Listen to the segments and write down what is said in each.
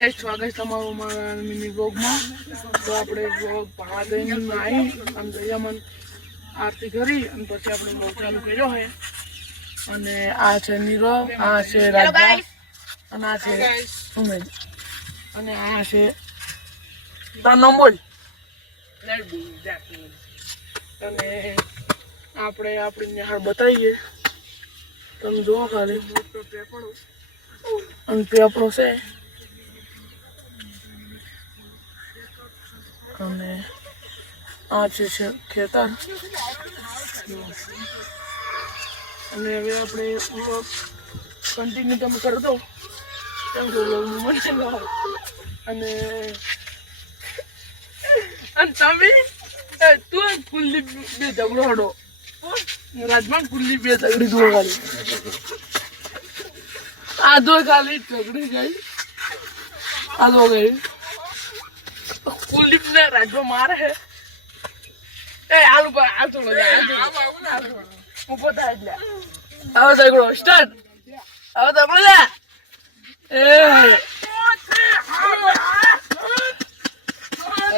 સ્વાગત તમારું મારા મિની બ્લોગમાં. તો આપણે બ્લોગ ભણવા જઈને આવી અને દયામન આરતી કરી અને પછી આપણે બ્લોગ ચાલુ કર્યો છે. અને આ છે નીરવ, આ છે રાજભા અને આ છે ઉમેશ અને આ છે તાનું બોલ. અને આપણે આપણી નિહાળ બતાવીએ, તમે જોવો ખાલી. અને પેપડો છે અને આ છે ખેતર. અને હવે આપણે કન્ટિન્યુ તમે કરી દો કેમ કે મને અને તમે તું કુલ્લી બે ઝઘડો હડો રાજમાન કુલ્લી બે ઝઘડી દો ખાલી આ દો ખાલી ઝઘડી ગઈ આ દો ગઈ કુલ્લીપ ને રાજમાં મારે હે એ આલુ પર આ થોડો ઉભો થાય એટલે આવો ઝઘડો સ્ટાર્ટ. આવો તો મજા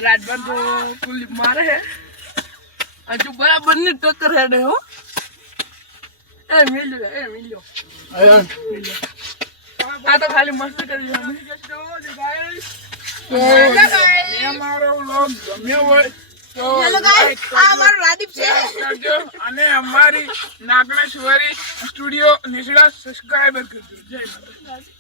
રાજભાન તો કુલ્લીપ મારે હે હજુ બરાબર ની ટક્કર હેડે હો. એ મિલ્યો આ તો ખાલી મસ્ત કરી અમારો વ્લોગ ગમ્યો હોય તો અને અમારી નાગણેશ્વરી સ્ટુડિયો નિશળા સબસ્ક્રાઈબર કરજો. જય માતા.